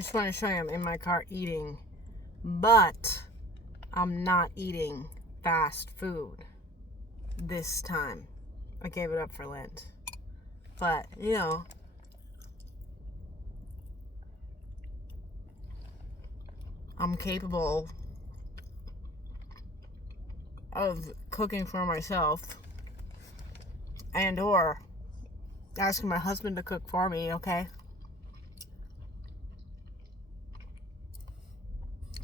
just want to show you I'm in my car eating, but I'm not eating fast food this time. I gave it up for Lent. But, I'm capable of cooking for myself and or asking my husband to cook for me, okay?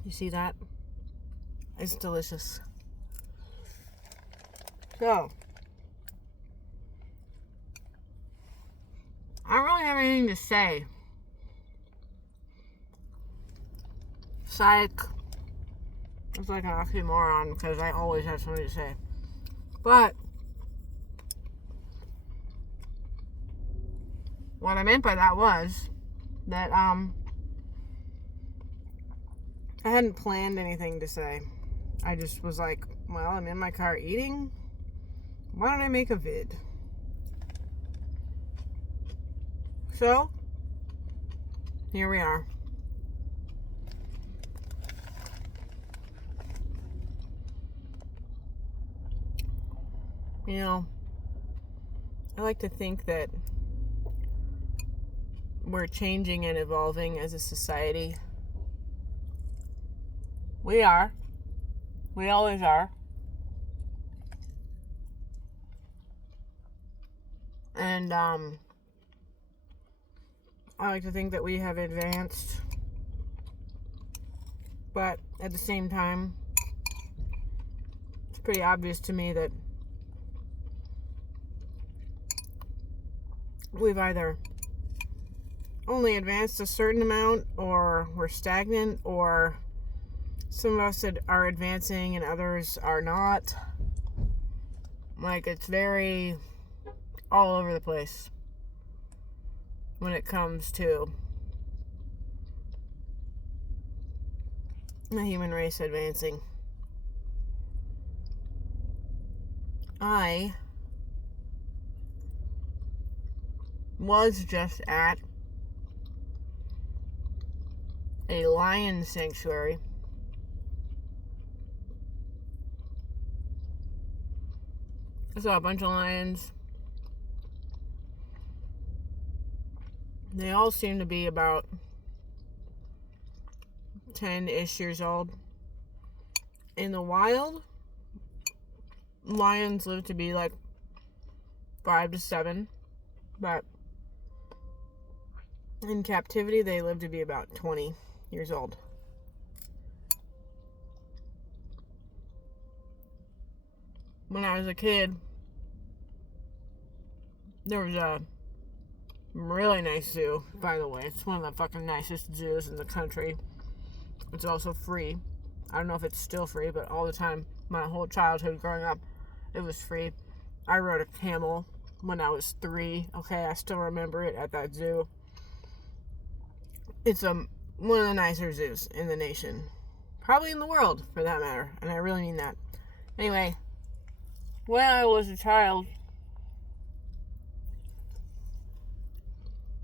You see that? It's delicious. So, I don't really have anything to say. Psych. It's like an oxymoron because I always have something to say. But what I meant by that was that I hadn't planned anything to say. I just was like, well, I'm in my car eating. Why don't I make a vid? So, here we are. I like to think that we're changing and evolving as a society. We are. We always are. And I like to think that we have advanced. But at the same time, it's pretty obvious to me that we've either only advanced a certain amount, or we're stagnant, or some of us are advancing and others are not. Like, it's very all over the place when it comes to the human race advancing. I was just at a lion sanctuary. I saw a bunch of lions. They all seem to be about 10-ish years old. In the wild, lions live to be like 5 to 7, but in captivity they live to be about 20 years old. When I was a kid, there was a really nice zoo, by the way. It's one of the fucking nicest zoos in the country. It's also free. I don't know if it's still free, but all the time, my whole childhood growing up, it was free. I rode a camel when I was 3. Okay, I still remember it at that zoo. It's one of the nicer zoos in the nation. Probably in the world, for that matter. And I really mean that. Anyway, when I was a child,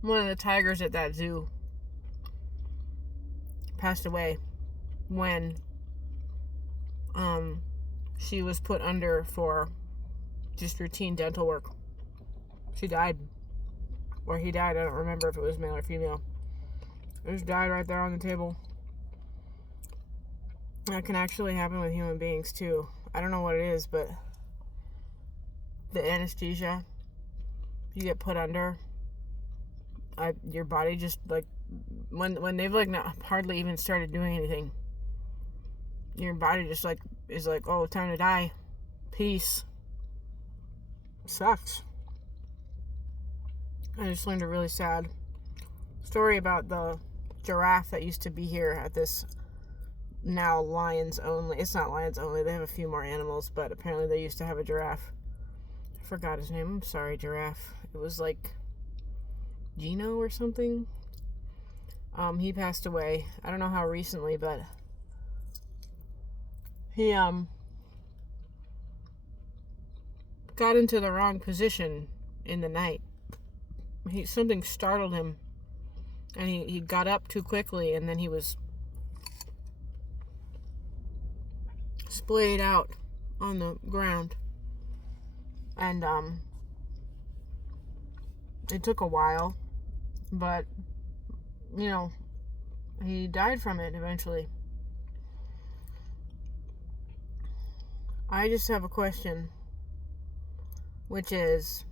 one of the tigers at that zoo passed away when she was put under for just routine dental work. She died. Or he died. I don't remember if it was male or female. It just died right there on the table. That can actually happen with human beings too. I don't know what it is, but the anesthesia you get put under, your body just like when they've like not hardly even started doing anything, your body just like is like, oh, time to die, peace. Sucks. I just learned a really sad story about the giraffe that used to be here at this now lions only. It's not lions only, they have a few more animals, but apparently they used to have a giraffe. I forgot his name. I'm sorry, giraffe. It was like Gino or something. He passed away. I don't know how recently, but he got into the wrong position in the night. Something startled him And he got up too quickly, and then he was splayed out on the ground. And it took a while, but you know, he died from it eventually. I just have a question, which is,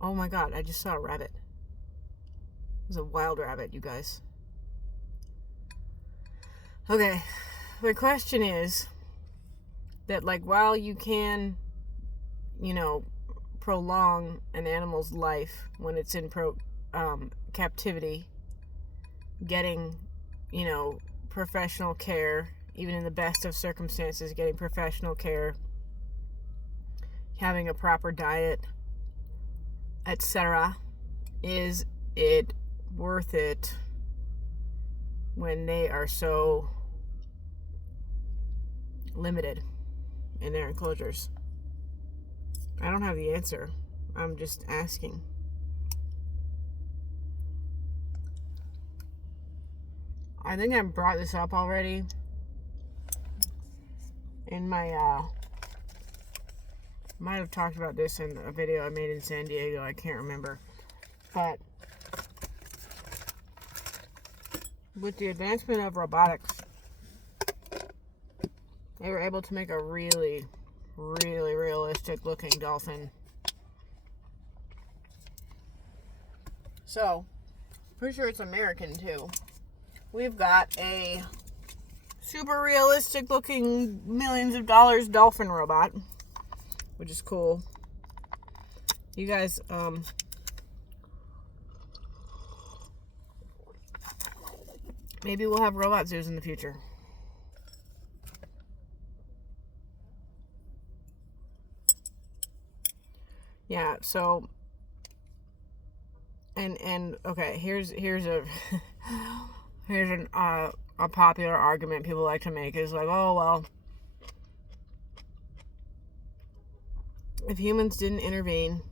oh my god, I just saw a rabbit. It was a wild rabbit, you guys. Okay, the question is that, like, while you can, you know, prolong an animal's life when it's in captivity, getting, you know, professional care, even in the best of circumstances, getting professional care, having a proper diet, etc., is it worth it when they are so limited in their enclosures? I don't have the answer. I'm just asking. I think I brought this up already in my, might have talked about this in a video I made in San Diego. I can't remember. But with the advancement of robotics, they were able to make a really, really realistic looking dolphin. So, pretty sure it's American too. We've got a super realistic looking millions of dollars dolphin robot, which is cool. You guys, maybe we'll have robot zoos in the future. Yeah, so and okay, here's a a popular argument people like to make is like, oh well, if humans didn't intervene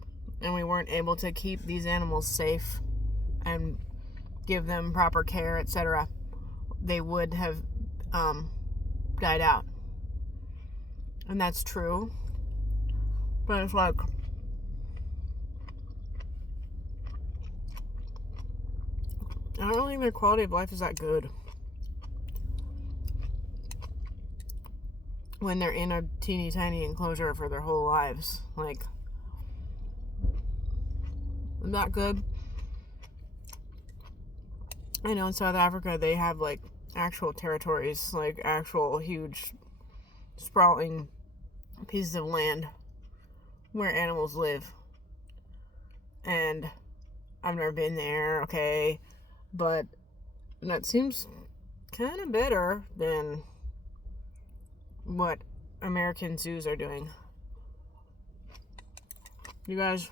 and we weren't able to keep these animals safe and give them proper care, etc., they would have died out. And that's true. But it's like, I don't think their quality of life is that good when they're in a teeny tiny enclosure for their whole lives. Like, not good. I know in South Africa they have like actual territories, like actual huge sprawling pieces of land where animals live. And I've never been there, okay, but that seems kind of better than what American zoos are doing. You guys,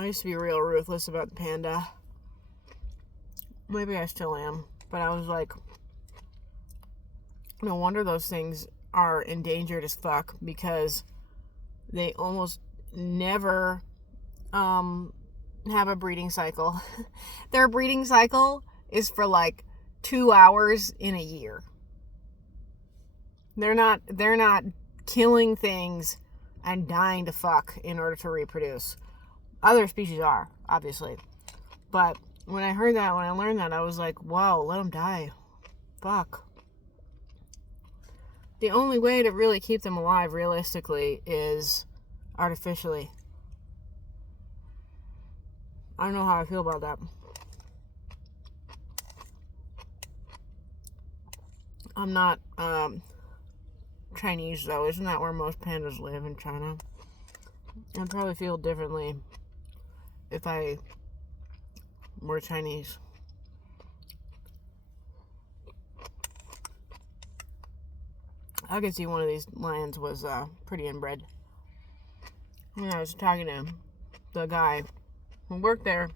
I used to be real ruthless about the panda. Maybe I still am, but I was like, no wonder those things are endangered as fuck, because they almost never have a breeding cycle. Their breeding cycle is for like 2 hours in a year. They're not killing things and dying to fuck in order to reproduce. Other species are, obviously. But when I heard that, when I learned that, I was like, wow, let them die. Fuck. The only way to really keep them alive, realistically, is artificially. I don't know how I feel about that. I'm not Chinese, though. Isn't that where most pandas live, in China? I'd probably feel differently if I were Chinese. I could see one of these lions was pretty inbred. When I was talking to the guy who worked there,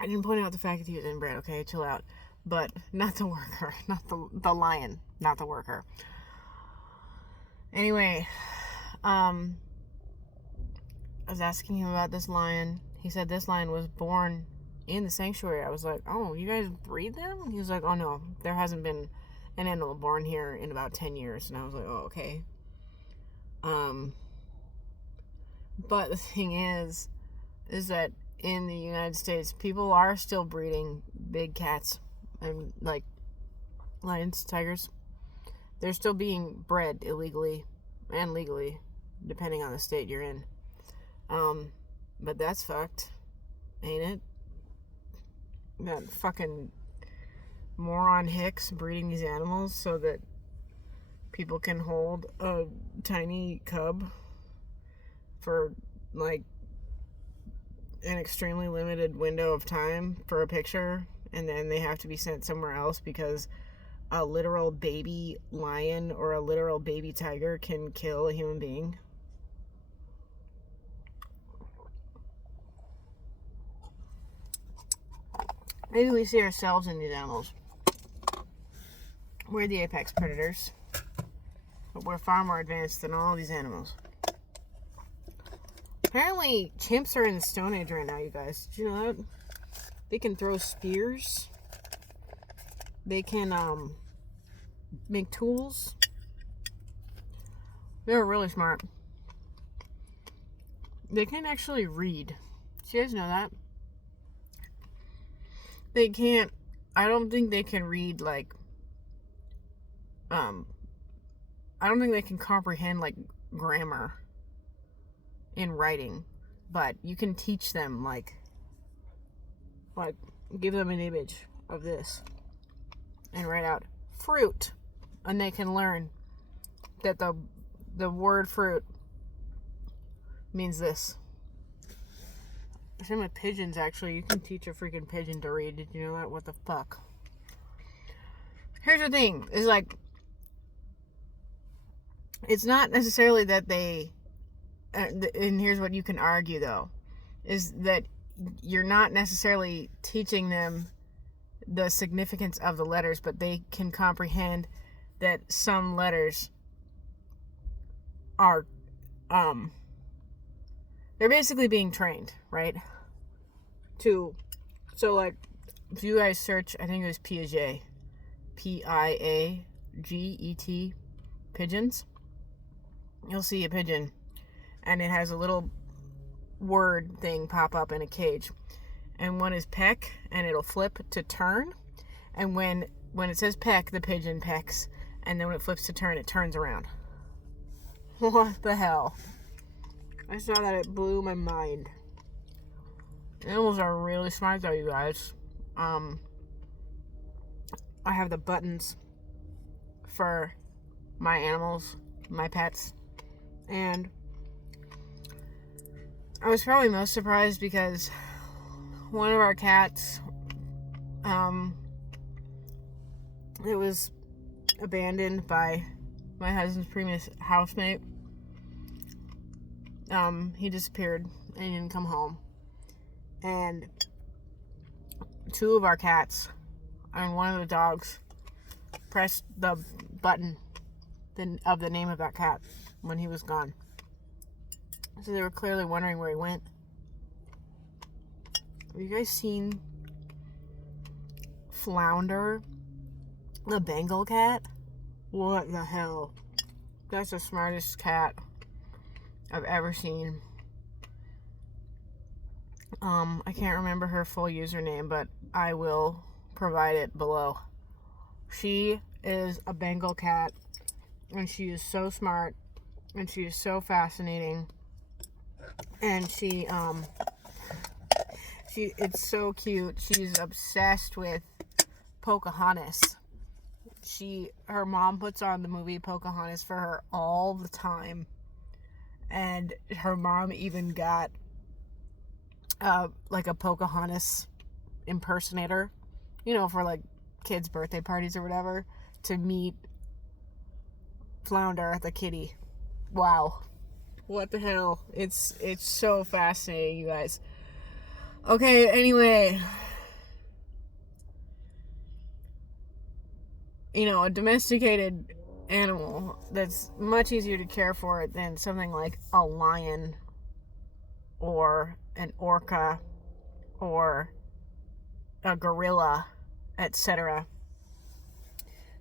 I didn't point out the fact that he was inbred, okay? Chill out. But not the worker. Not the lion. Not the worker. Anyway, I was asking him about this lion. He said this lion was born in the sanctuary. I was like, oh, you guys breed them? And he was like, oh no, there hasn't been an animal born here in about 10 years. And I was like, oh, okay. But the thing is that in the United States, people are still breeding big cats and like lions, tigers. They're still being bred illegally and legally, depending on the state you're in. But that's fucked, ain't it? That fucking moron Hicks breeding these animals so that people can hold a tiny cub for like an extremely limited window of time for a picture, and then they have to be sent somewhere else because a literal baby lion or a literal baby tiger can kill a human being. Maybe we see ourselves in these animals. We're the apex predators, but we're far more advanced than all these animals. Apparently, chimps are in the Stone Age right now, you guys. Did you know that? They can throw spears. They can make tools. They're really smart. They can actually read. Do you guys know that? They can't. I don't think they can read like. I don't think they can comprehend like grammar in writing, but you can teach them like give them an image of this and write out fruit, and they can learn that the word fruit means this. Same with pigeons, actually. You can teach a freaking pigeon to read. Did you know that? What the fuck? Here's the thing. Is like, it's not necessarily that they, and here's what you can argue, though, is that you're not necessarily teaching them the significance of the letters, but they can comprehend that some letters are, they're basically being trained, right? So like, if you guys search, I think it was Piaget, Piaget, pigeons, you'll see a pigeon, and it has a little word thing pop up in a cage, and one is peck, and it'll flip to turn, and when it says peck, the pigeon pecks, and then when it flips to turn, it turns around. What the hell? I saw that, it blew my mind. Animals are really smart though, you guys. I have the buttons for my animals, my pets, and I was probably most surprised because one of our cats, it was abandoned by my husband's previous housemate. He disappeared and he didn't come home. And two of our cats and one of the dogs pressed the button of the name of that cat when he was gone. So they were clearly wondering where he went. Have you guys seen Flounder, the Bengal cat? What the hell? That's the smartest cat I've ever seen. I can't remember her full username, but I will provide it below. She is a Bengal cat, and she is so smart, and she is so fascinating, and it's so cute. She's obsessed with Pocahontas. Her mom puts on the movie Pocahontas for her all the time, and her mom even got like a Pocahontas impersonator, for like kids' birthday parties or whatever, to meet Flounder, the kitty. Wow. What the hell? It's so fascinating, you guys. Okay, anyway. A domesticated animal that's much easier to care for than something like a lion or an orca or a gorilla, etc.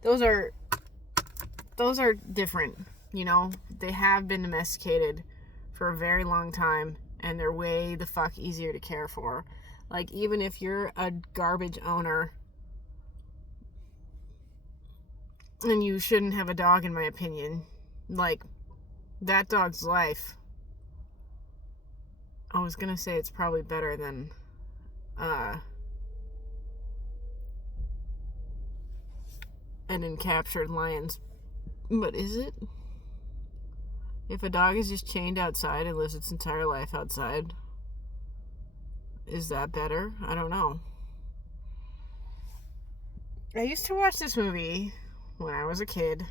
Those are different, They have been domesticated for a very long time, and they're way the fuck easier to care for. Like, even if you're a garbage owner, and you shouldn't have a dog, in my opinion, like, that dog's life, I was gonna say it's probably better than an encaptured lion's, but is it? If a dog is just chained outside and lives its entire life outside, is that better? I don't know. I used to watch this movie when I was a kid,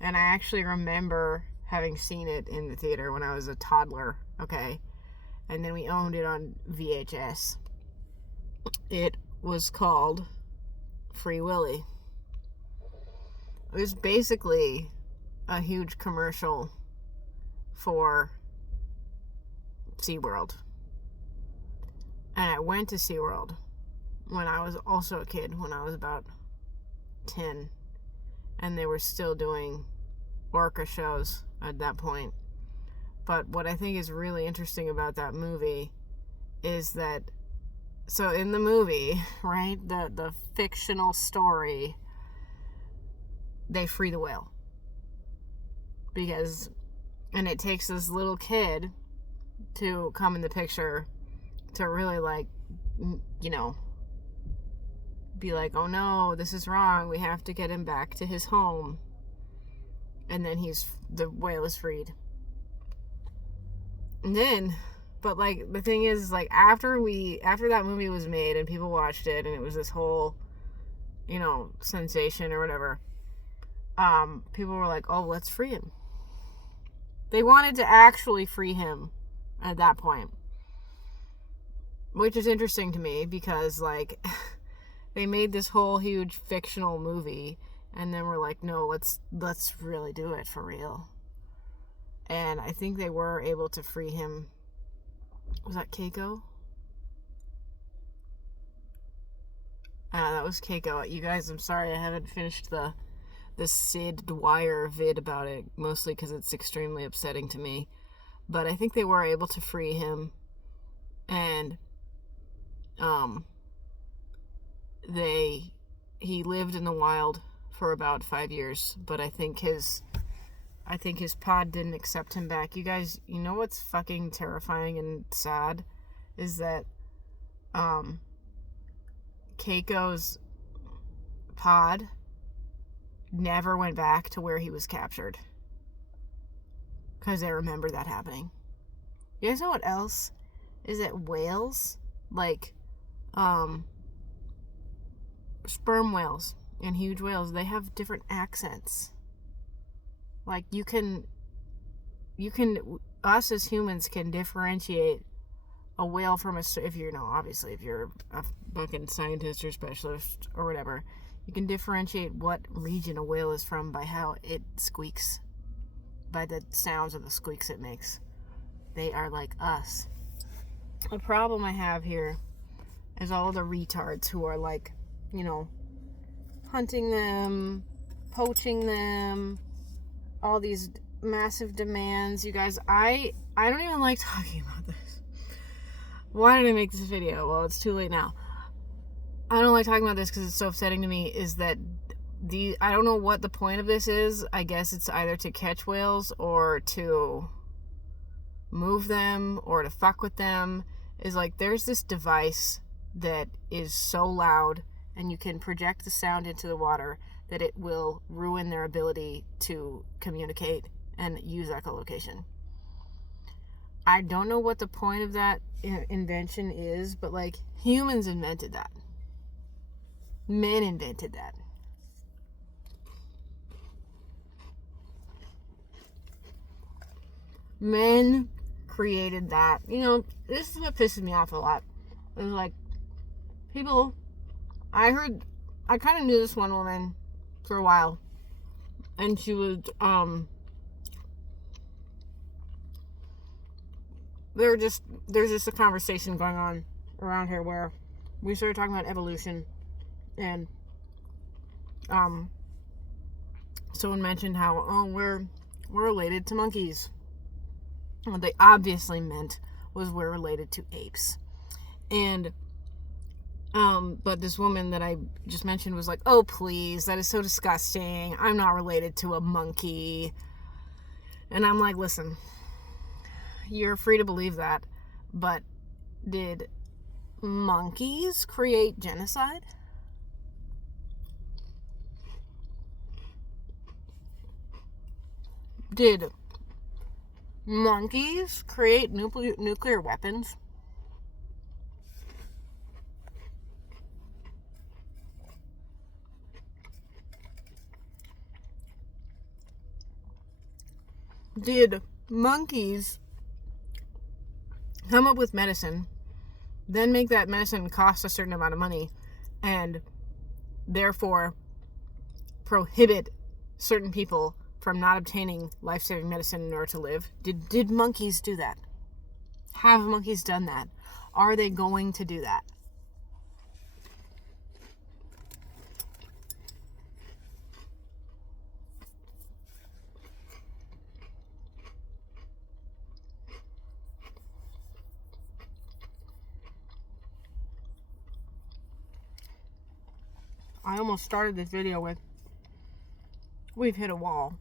and I actually remember having seen it in the theater when I was a toddler, okay? And then we owned it on VHS. It was called Free Willy. It was basically a huge commercial for SeaWorld. And I went to SeaWorld when I was also a kid, when I was about 10. And they were still doing orca shows at that point. But what I think is really interesting about that movie is that, so in the movie, right, the fictional story, they free the whale. And it takes this little kid to come in the picture to really, like, be like, oh no, this is wrong, we have to get him back to his home. And then the whale is freed. And then, but, like, the thing is, like, after that movie was made and people watched it and it was this whole, sensation or whatever, people were like, oh, let's free him. They wanted to actually free him at that point. Which is interesting to me because, like, they made this whole huge fictional movie and then we're like, no, let's really do it for real. And I think they were able to free him. Was that Keiko? That was Keiko. You guys, I'm sorry I haven't finished the Sid Dwyer vid about it, mostly because it's extremely upsetting to me. But I think they were able to free him, and he lived in the wild for about 5 years, but I think his pod didn't accept him back. You guys, you know what's fucking terrifying and sad is that Keiko's pod never went back to where he was captured because they remember that happening. You guys know what else is that whales, like sperm whales and huge whales, they have different accents. Like, you can us as humans can differentiate a whale from if you're a fucking scientist or specialist or whatever, you can differentiate what region a whale is from by how it squeaks, by the sounds of the squeaks it makes. They are like us. The problem I have here is all the retards who are, like, hunting them, poaching them, all these massive demands. You guys, I don't even like talking about this. Why did I make this video? Well, it's too late now. I don't like talking about this because it's so upsetting to me, is that I don't know what the point of this is. I guess it's either to catch whales or to move them or to fuck with them. Is like, there's this device that is so loud and you can project the sound into the water that it will ruin their ability to communicate and use echolocation. I don't know what the point of that invention is, but, like, humans invented that. Men invented that. Men created that. This is what pisses me off a lot. It was like, people, I kind of knew this one woman for a while, and she was, there's just a conversation going on around here where we started talking about evolution, and someone mentioned how we're related to monkeys. What they obviously meant was we're related to apes. And but this woman that I just mentioned was like, "Oh, please, that is so disgusting. I'm not related to a monkey." And I'm like, "Listen, you're free to believe that, but did monkeys create genocide? Did monkeys create nuclear weapons? Did monkeys come up with medicine, then make that medicine cost a certain amount of money, and therefore prohibit certain people from not obtaining life-saving medicine in order to live? Did monkeys do that? Have monkeys done that? Are they going to do that? I almost started this video with, we've hit a wall.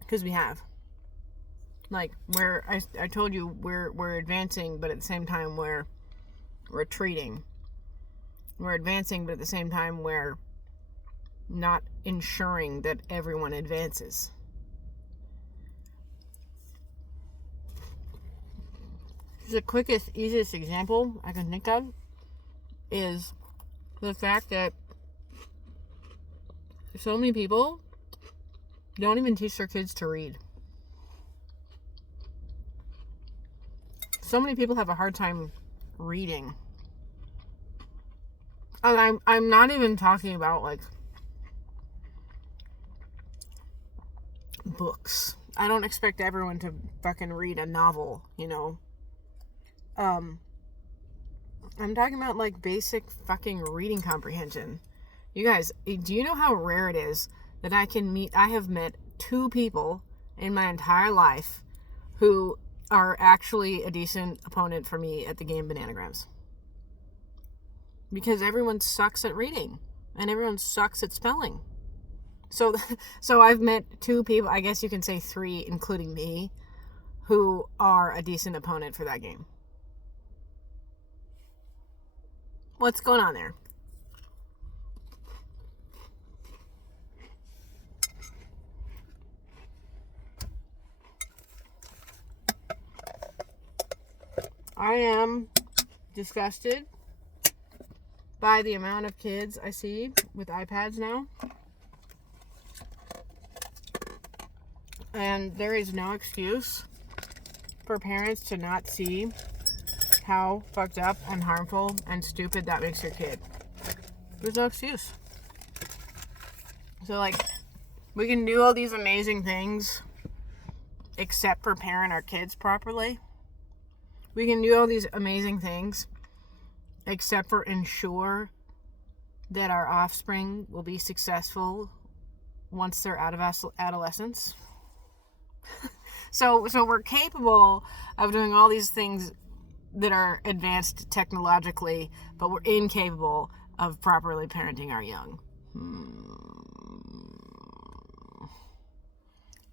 Because we have. Like, I told you we're advancing, but at the same time we're retreating. We're advancing, but at the same time we're not ensuring that everyone advances. The quickest, easiest example I can think of is the fact that so many people don't even teach their kids to read. So many people have a hard time reading. And I'm not even talking about like books. I don't expect everyone to fucking read a novel, you know. I'm talking about like basic fucking reading comprehension. You guys, do you know how rare it is that I have met 2 people in my entire life who are actually a decent opponent for me at the game Bananagrams? Because everyone sucks at reading and everyone sucks at spelling. So I've met 2 people, I guess you can say 3, including me, who are a decent opponent for that game. What's going on there? I am disgusted by the amount of kids I see with iPads now. And there is no excuse for parents to not see how fucked up and harmful and stupid that makes your kid. There's no excuse. So, like, we can do all these amazing things except for parent our kids properly. We can do all these amazing things except for ensure that our offspring will be successful once they're out of adolescence. So we're capable of doing all these things that are advanced technologically, but we're incapable of properly parenting our young.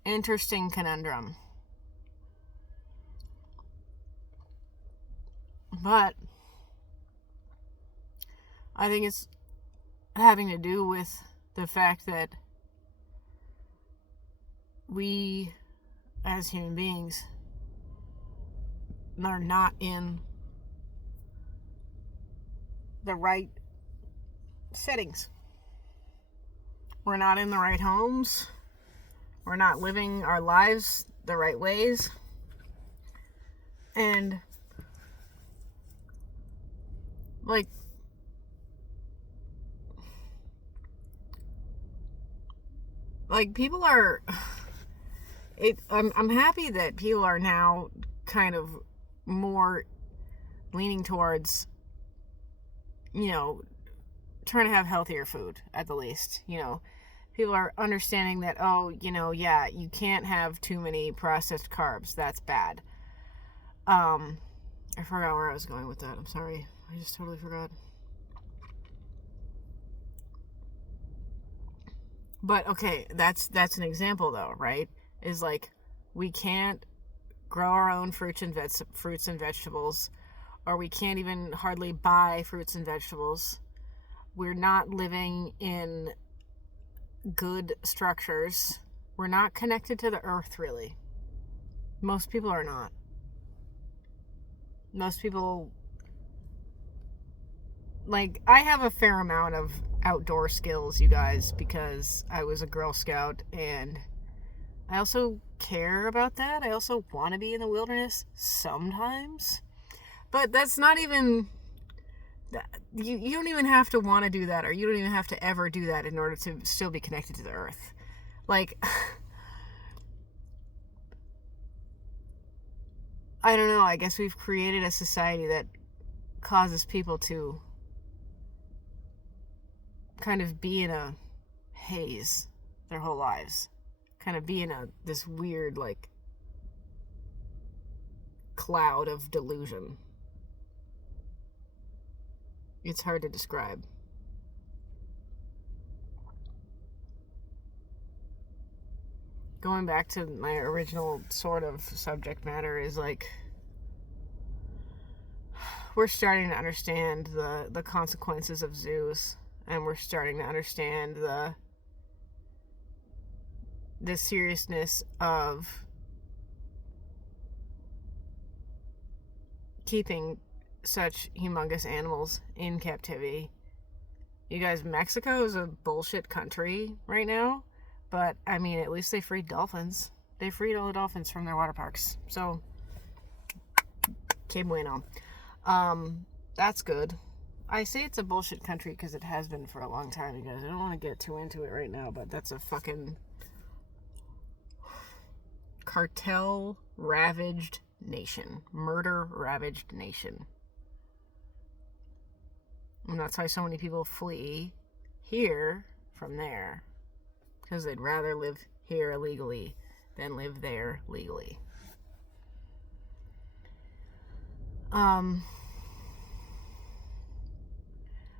Interesting conundrum. But I think it's having to do with the fact that we, as human beings, are not in the right settings. We're not in the right homes. We're not living our lives the right ways. And like people are, I'm happy that people are now kind of more leaning towards, trying to have healthier food at the least. People are understanding that, yeah, you can't have too many processed carbs. That's bad. I forgot where I was going with that. I'm sorry. I just totally forgot. But okay, that's an example though, right? Is like we can't grow our own fruits and vegetables, or we can't even hardly buy fruits and vegetables. We're not living in good structures. We're not connected to the earth, really. Most people are not. Most people, like, I have a fair amount of outdoor skills, you guys, because I was a Girl Scout, and I also care about that. I also want to be in the wilderness sometimes. But that's not even... You don't even have to want to do that, or you don't even have to ever do that in order to still be connected to the earth. Like, I don't know, I guess we've created a society that causes people to kind of be in a haze their whole lives. Kind of be in this weird, like, cloud of delusion. It's hard to describe. Going back to my original sort of subject matter is like, we're starting to understand the consequences of zoos, and we're starting to understand the seriousness of keeping such humongous animals in captivity. You guys, Mexico is a bullshit country right now, but I mean, at least they freed dolphins. They freed all the dolphins from their water parks, so que bueno. That's good. I say it's a bullshit country because it has been for a long time, you guys. I don't want to get too into it right now, but that's a fucking cartel ravaged nation. Murder ravaged nation. And that's why so many people flee here from there. Because they'd rather live here illegally than live there legally.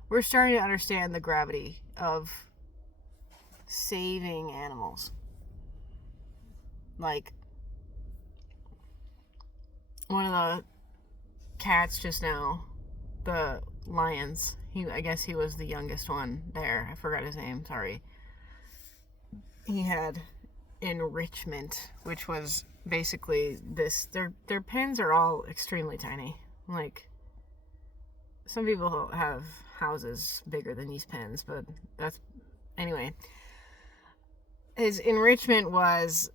We're starting to understand the gravity of saving animals. Like, one of the cats just now, the Lyons, I guess he was the youngest one there. I forgot his name, sorry. He had enrichment, which was basically this. Their pens are all extremely tiny. Like, some people have houses bigger than these pens, but that's... Anyway. His enrichment was...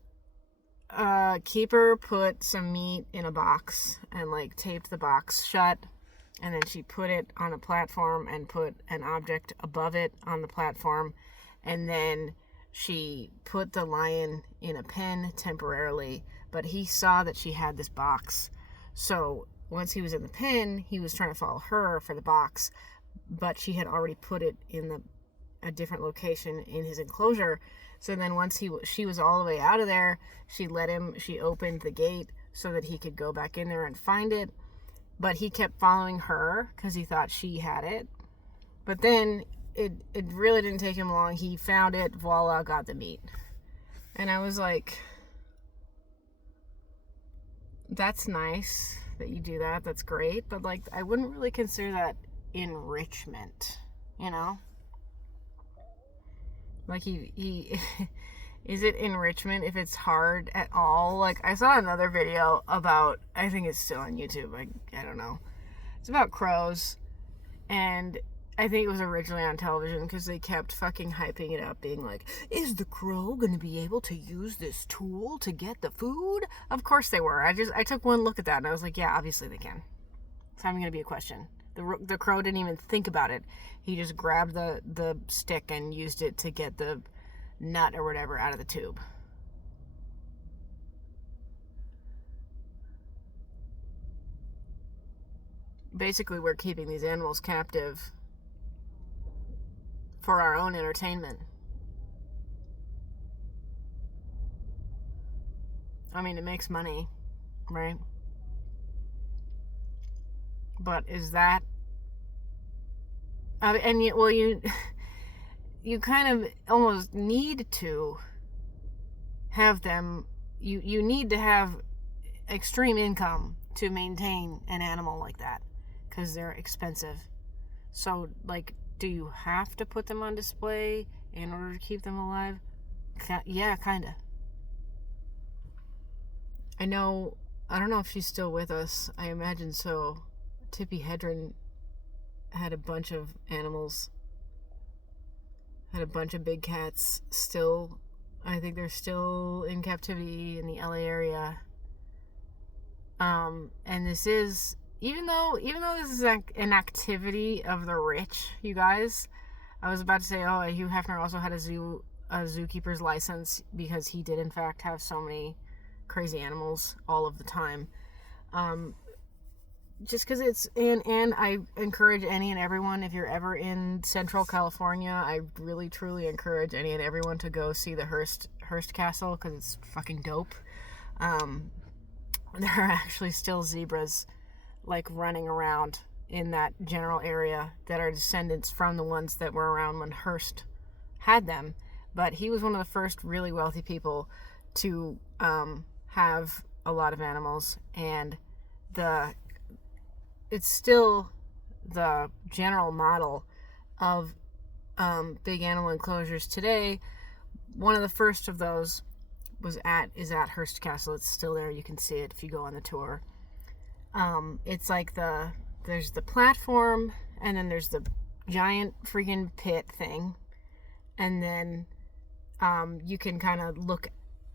keeper put some meat in a box and, like, taped the box shut, and then she put it on a platform and put an object above it on the platform, and then she put the lion in a pen temporarily, but he saw that she had this box. So once he was in the pen, he was trying to follow her for the box, but she had already put it in a different location in his enclosure. So then once she was all the way out of there, she opened the gate so that he could go back in there and find it. But he kept following her because he thought she had it. But then it really didn't take him long. He found it, voila, got the meat. And I was like, that's nice that you do that. That's great. But, like, I wouldn't really consider that enrichment, you know? Like, he is it enrichment if it's hard at all? Like, I saw another video about, I think it's still on YouTube, I don't know. It's about crows, and I think it was originally on television because they kept fucking hyping it up, being like, is the crow going to be able to use this tool to get the food? Of course they were. I took one look at that, and I was like, yeah, obviously they can. It's not even going to be a question. The crow didn't even think about it. He just grabbed the stick and used it to get the nut or whatever out of the tube. basically we're keeping these animals captive for our own entertainment. I mean, it makes money, right? But is that... and you kind of almost need to have them... You need to have extreme income to maintain an animal like that, because they're expensive. So, like, do you have to put them on display in order to keep them alive? Yeah, kind of. I don't know if she's still with us. I imagine so. Tippi Hedren had a bunch of animals, had a bunch of big cats. Still, I think they're still in captivity in the LA area. And this is, even though this is an activity of the rich, you guys, I was about to say, oh, Hugh Hefner also had a zookeeper's license, because he did in fact have so many crazy animals all of the time. Just because it's, and I encourage any and everyone, if you're ever in Central California, I really truly encourage any and everyone to go see the Hearst Castle, because it's fucking dope. There are actually still zebras like running around in that general area that are descendants from the ones that were around when Hearst had them. But he was one of the first really wealthy people to have a lot of animals, and it's still the general model of big animal enclosures today. One of the first of those is at Hearst Castle. It's still there. You can see it if you go on the tour. It's like there's the platform, and then there's the giant freaking pit thing, and then you can kind of look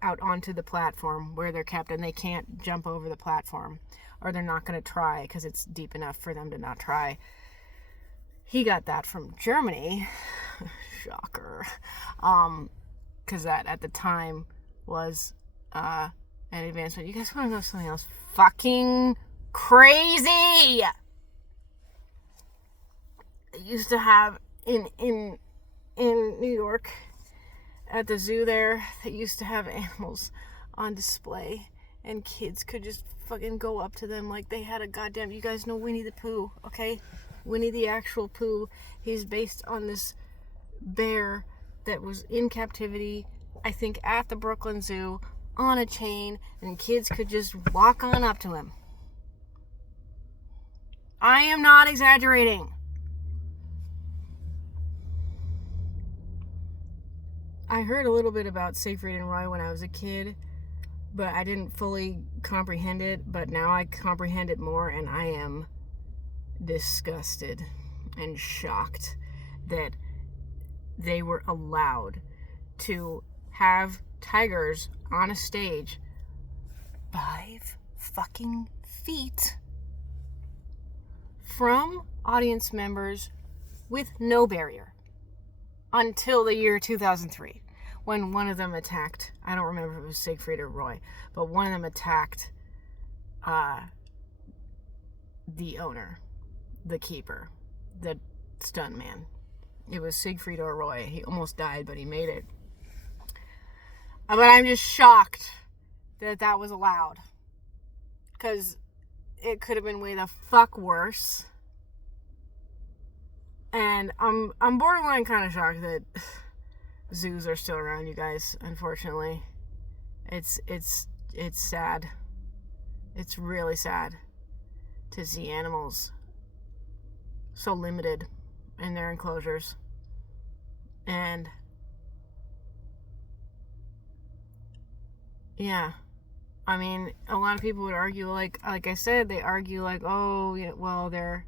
out onto the platform where they're kept, and they can't jump over the platform, or they're not going to try, because it's deep enough for them to not try. He got that from Germany. Shocker. Because that at the time was an advancement. You guys want to know something else fucking crazy? They used to have in New York, at the zoo there, they used to have animals on display, and kids could just fucking go up to them like they had a goddamn... You guys know Winnie the Pooh, okay? Winnie the actual Pooh. He's based on this bear that was in captivity, I think at the Brooklyn Zoo, on a chain, and kids could just walk on up to him. I am not exaggerating. I heard a little bit about Siegfried and Roy when I was a kid, but I didn't fully comprehend it. But now I comprehend it more, and I am disgusted and shocked that they were allowed to have tigers on a stage 5 fucking feet from audience members with no barrier until the year 2003, when one of them attacked, I don't remember if it was Siegfried or Roy, but one of them attacked the owner, the keeper, the stuntman. It was Siegfried or Roy. He almost died, but he made it. But I'm just shocked that was allowed, because it could have been way the fuck worse. And I'm borderline kind of shocked that zoos are still around, you guys. Unfortunately, it's sad. It's really sad to see animals so limited in their enclosures. And yeah, I mean, a lot of people would argue, like I said, they argue like, oh, yeah, well, they're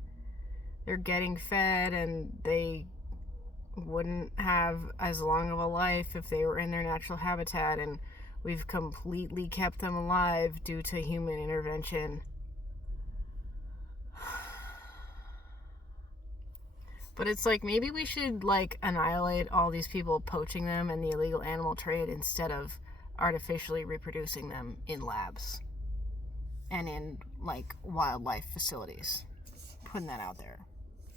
getting fed, and they wouldn't have as long of a life if they were in their natural habitat, and we've completely kept them alive due to human intervention. But it's like, maybe we should like annihilate all these people poaching them and the illegal animal trade, instead of artificially reproducing them in labs and in like wildlife facilities. putting that out there.